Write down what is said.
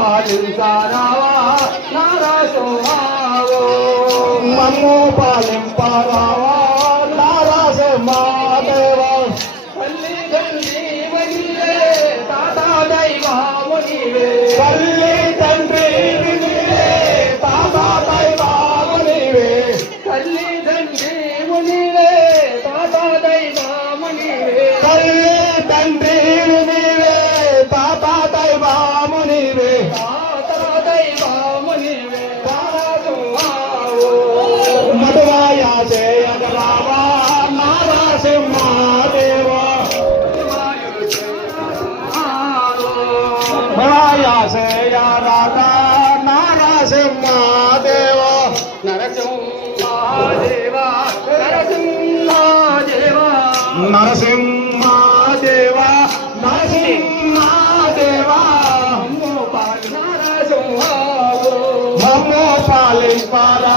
పాలించారావా నారసింహావో మమ్ము పాలింపరావా నారసింహాదేవా తల్లి తండ్రి వనివే తాత దైవము నీవే తల్లి తండ్రి నీవే తాత దైవము నీవే తల్లి తండ్రి నీవే తాత దైవము నీవే తల్లి తండ్రి నీవే తాత దైవము నీవే తాత దైవము నీవే మధురాయ జయగరావా నారసింహాదేవా నరసింహాదేవా నరసింహాదేవా నరసింహాదేవా నరసింహాదేవా నరసింహాదేవా మమ్ము పాలింపరా